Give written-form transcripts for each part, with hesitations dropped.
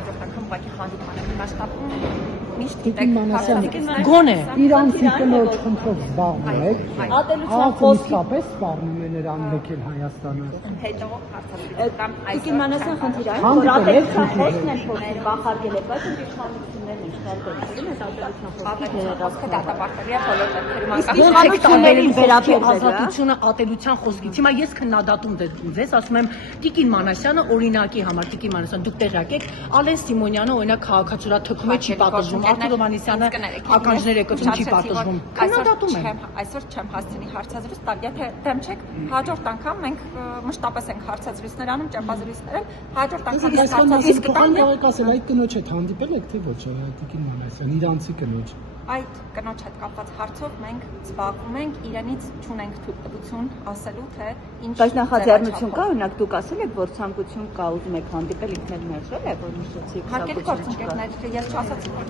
հաջորդ անգամ ուղղակի հանդիպման եմ մասշտաբում միշտ Տիկին Մանասյանը Գոնե իրանցի կնոջ խնդրով զբաղվում եք, Ատելության իսկապես զբաղվում է նրան եկել Հայաստանը։ հետո հարցազրույց Տիկին Մանասյան խնդիրը այն, որ ատելության խոսքն են փոխել, բախարկել է, բայց իշխանություններն իշխանություններն են ատելության խոսքի դատապարտելի է բոլոր դեպքերում Եղանություններին վերաբերել ազատությունը ատելության խոսքից։ Հիմա ես քննադատում դեմ ձեզ, ասում եմ Տիկին Մանասյանը օրինակի համար Տիկին Մանասյան դուք տեղյակ եք, Ալեն Սիմոնյանը օրինակ քաղաքացիաթոքում է չի պատժվում, Արտուր Հովհաննիսյանը ականջները կտրում չի պատժվում։ Քննադատում եմ։ Այսօր չեմ հասցնի հարցազրույց տալ, եթե դեմ չեք, հաջորդ անգամ մենք մշտապես ենք հարցազրույցներ անում, ճեպազրույցներ եմ, հաջորդ անգամ Իսկ ասել այդ կնոջ հետ հանդիպել եք թե ոչ, Տիկին Մանասյան, իրանցի կնոջ։ Այդ կնոջ հետ կապված հարցով մենք զբաղվում ենք, իրենից չունենք թույլտվություն ասելու, թե ինչ Բայց նախաձեռնություն կա, օրինակ դուք ասել եք, որ ցանկություն կա ուզում եք հանդիպել ինքներ մերժել է, որ նշեցիք հարկելի գործընկերներ, ես չասացի որ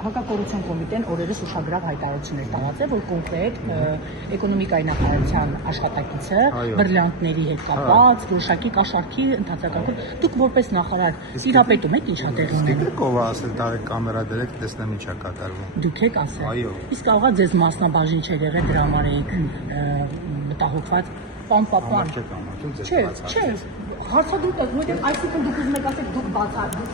Հակակոռուպցիոն կոմիտեն օրերս ուշագրավ հայտարարություններ տարածել, որ կոնկրետ էկոնոմիկայի նախարարության աշխատակիցը բրիլյանտների հետ կապված որոշակի կաշառքի ընթացակարգում դուք որպես նախարար տիրապետում եք ինչա տեղի ունենում։ Դուք ով ասել տարեք կամերա դրեք տեսնեմ ինչա կատարվում։ Դուք եք ասել։ Այո։ Իսկ կարողա ձեզ մասնաբաժին չէ եղել դրա համար էիք մտահոգված պան։ Չէ, հարցադրում եք, որտեղ այսինքն դուք ուզում եք ասել դուք բացառ եք։